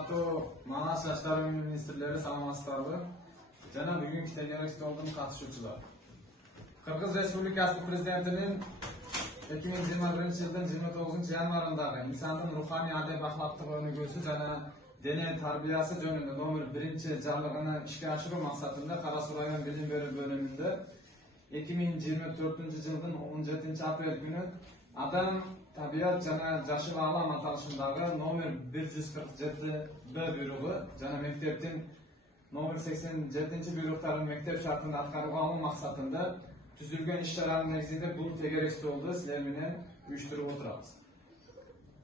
Урматтуу Манас жаштар министрлери саламатсыздарбы? Жана бүгүнкү тегерек столдун катышуучулары. Кыргыз Республикасы президентинин 2021-жылдын 29-январындагы инсандын руханий адеп ахлактык өнүгүүсү жана дене тарбиясы жөнүндө номер 1-жарлыгын ишке ашыруу максатында Кара Суу район билим берүү бөлүмүндө 2024-жылдын 17-апрель күнү Адам, табият жана жашыл аалам аталышындагы номер 147Б буйругу жана мектептин номер 87 буйруктарын мектеп шартын аткарууга алуу максатында түзүлгөн иш-чаранын негизинде бул тегерек столду силер менен уюштуруп отурабыз.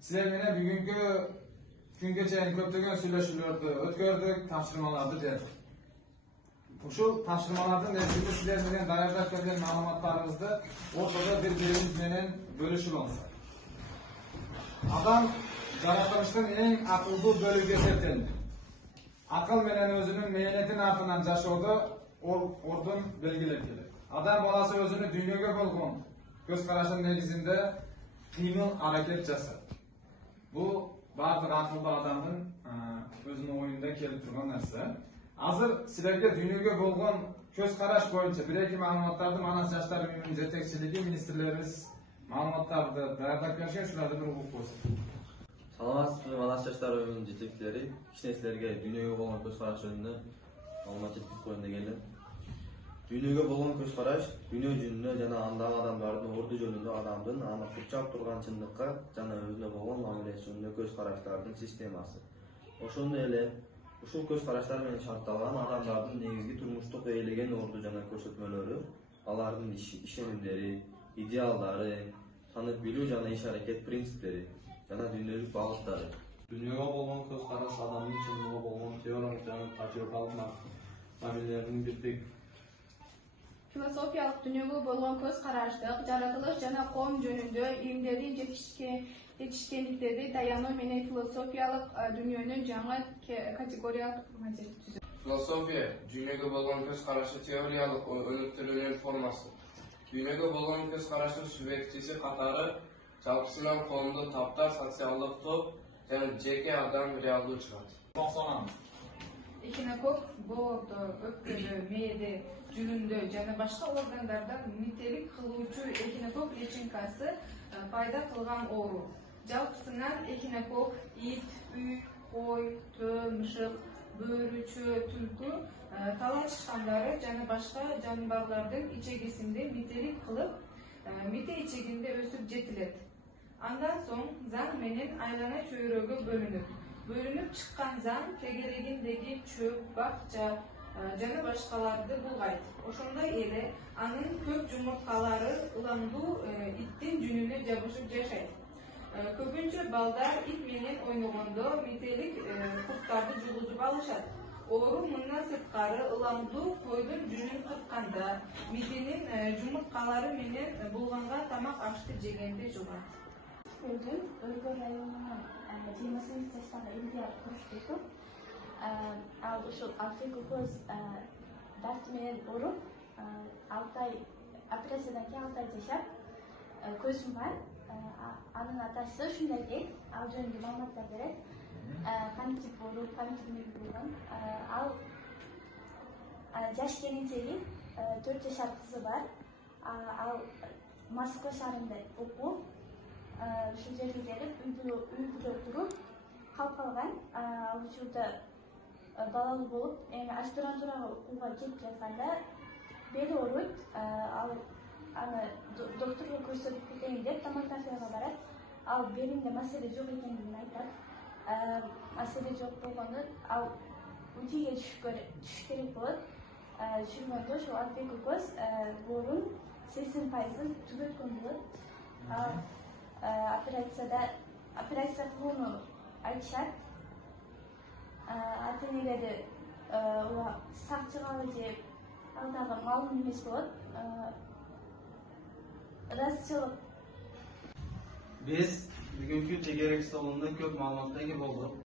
Силер менен бүгүнкү күнгө чейин көптөгөн сүйлөшүүлөрдү өткөрдүк, тапшырмаларды бердик. Ушул тапшырмалардын нерсесинде силер менен даярдап келген маалыматтарыбызды ортодо бири-бирибиз менен бөлүшүп алсак. Адам жаратылыштын эң акылдуу бөлүгү эсептелинет. Акыл менен өзүнүн мээнетин артынан жашоодо ордун белгилеп келет. Адам баласы өзүнүн дүйнөгө болгон көз карашынын негизинде кыймыл аракет жасайт. Бул бардык акылдуу адамдын өзүнүн оюнда келип турган нерсе. Азыр силерге дүйнөгө болгон көз караш боюнча бир-эки маалыматтарды Манас жаштар үйүнүнүн жетекчилиги министрлерибиз маалыматтарды даярдап келишкен, ушуларды бир угуп койсун. Саламатсызбы, Манас жаштар үйүнүнүн жетекчилери. Кичине силерге дүйнөгө болгон көз караш жөнүндө маалымат жеткирип коеюн деп келдим. Дүйнөгө болгон көз караш дүйнө жүзүндө жана андагы адамдардын орду жөнүндө адамдын аны курчап турган чындыкка жана өзүнө болгон мамилеси жөнүндө көз караштардын системасы. Ошондой эле ушул көз караштар менен шартталган адамдардын негизги турмуштук ээлеген орду жана көрсөтмөлөрү, алардын ишенимдери, идеалдары, таанып билүү жана иш-аракет принциптери жана дүйнөлүк багыттары. Дүйнөгө болгон көз караш адамдын чындыгы болгон теориялык жана тажрыйбалык мамилелеринин бирдиги. Философиялык дүйнөгө болгон көз караштык, жаратылыш жана коом жөнүндө илимдердин жетишкендиктерди таянуу менен философиялык дүйнөнүн жаңы категориялык форматы түзөт. Философия дүйнөгө болгон көз карашы теориялык өнүктүрүүнүн формасы. Дүйнөгө болгон көз караштын субъектиси катары жалпысынан коомдук таптар, социалдык топ жана жеке адам реалдуу чыгат. Экинокок боордо, өпкөдө, мээде, жүрүндө жана башка органдарда мителик кылуучу экинокок личинкасы пайда кылган оору. Жалпысынан экинокок ит, үй, кой, төө, мышык, бөөрүчө, түлкү, талай тышкандары жана башка жаныбарлардын ичегисинде мителик кылып, мите ичегинде өсүп жетилет. Андан соң заң менен айлана чөйрөгө бөлүнөт. Бөлүнүп чыккан заң тегерегиндеги чөп, бакча жана башкаларды булгайт. Ошондой эле анын көп жумурткалары ылаңдуу иттин жүнүнө жабышып жашайт. Көбүнчө балдар ит менен ойногондо мителик курттарды жугузуп алышат. Оору мындан сырткары ылаңдуу койдун жүнүн кыртканда, митинин жумурткалары менен булганга тамак ашты жегенде жугат. Өргө районунун 28 жаштагы Илдия Куруштуков ал ушул Африкокоз дарты менен ооруп, 6 ай операциядан кийин 6 ай жашап, көзүм бар. Анын атасы ушундай дейт, ал жөнүндө маалыматтар берет. Кантип ооруп, кантип эмне болгон. Ал жаш келинчеги 4 жашар кызы бар. Ал Москва шаарында окуп, ушул жерге келип, үй бүлө туруп калып калган. Ал учурда балалуу болуп, эми аспирантурага окууга кетип жатканда бели ооруйт. Ал аны докторго көрсөтүп кетейин деп томографияга барат. Ал белинде маселе жок экендигин айтат. Маселе жок болгондо ал утийге түшүш керек болот. Түшүргөндө ошол Африкокоз боорун 80% түгөткөн болот. Операция кылууну айтышат. Ата-энелери сак чыгалы же ал дагы малум эмес болот. Ыраазычылык. Биз бүгүнкү тегерек столунда көп маалыматка ээ болдук.